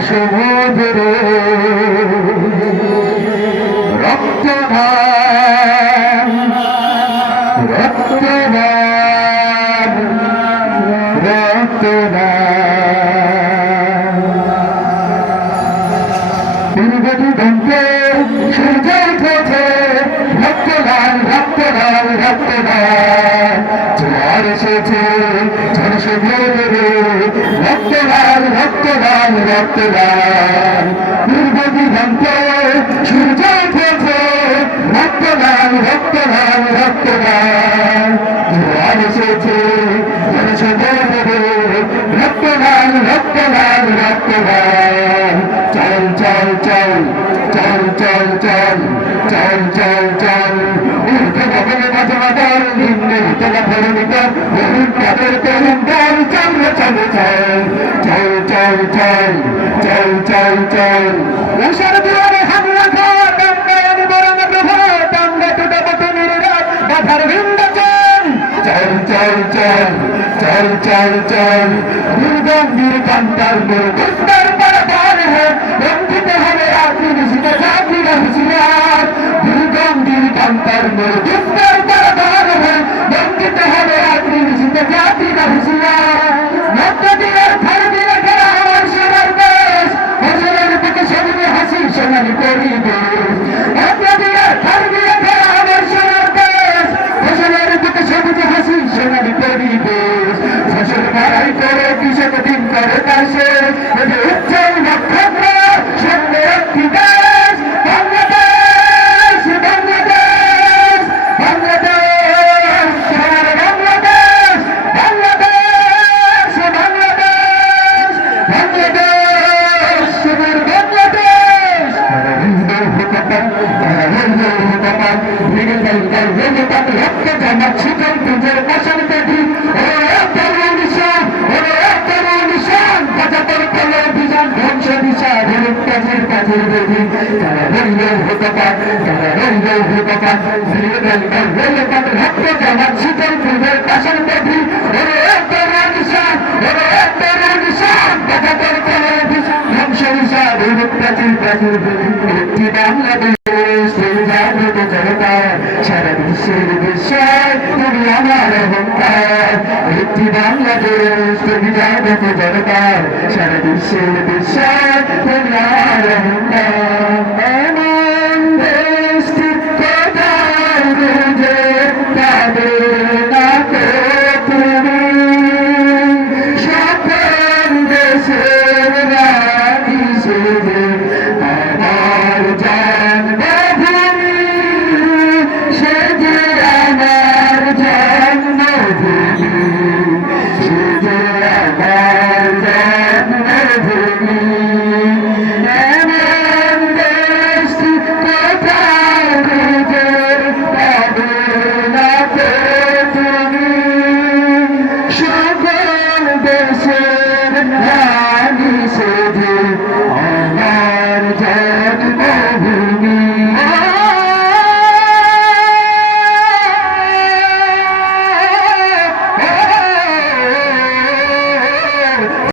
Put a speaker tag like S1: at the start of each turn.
S1: সবুজ রে রক্ত ভাই রক্তদান রক্তদান রক্তদান দুর্গতি গন্তে সূর্য উঠেছে। রক্তদান রক্তদান রক্তদান জোয়ার এসেছে রক্তদান রক্তদান রক্তদান চল চল চল চল চল চল চল চল চল। উঠে গগনে মাঝে মাঝার তলা ভরণিকা হরিণ পাতের তরুণ দল চন্দ্র চলে চল চল চল চল চল চল চল উষার দুয়ারে হামলা কর দাঙ্গা অনুবরণ প্রভা দাঙ্গা টুটা বতনের রাত বাধার ভিন্দ চল চল চল চল চল চল চল দুর্গম নির্কান্তার দুর্গন্তার পর পার হ্যাঁ রঞ্জিত হবে la oficina असेल तर विरोधकात रक्त जाणार छिकन पिंजर कशाने पेटी रक्त जाणार छिकन पिंजर कशाने पेटी বাংলাদেশ বিশ্বের বিশ্বাস তুমি আমার অহংকার একটি বাংলাদেশ তুমি জাগ্রত জনতা সারা বিশ্বের বিশ্বাস তুমি আমার অহংকার ছেড়ে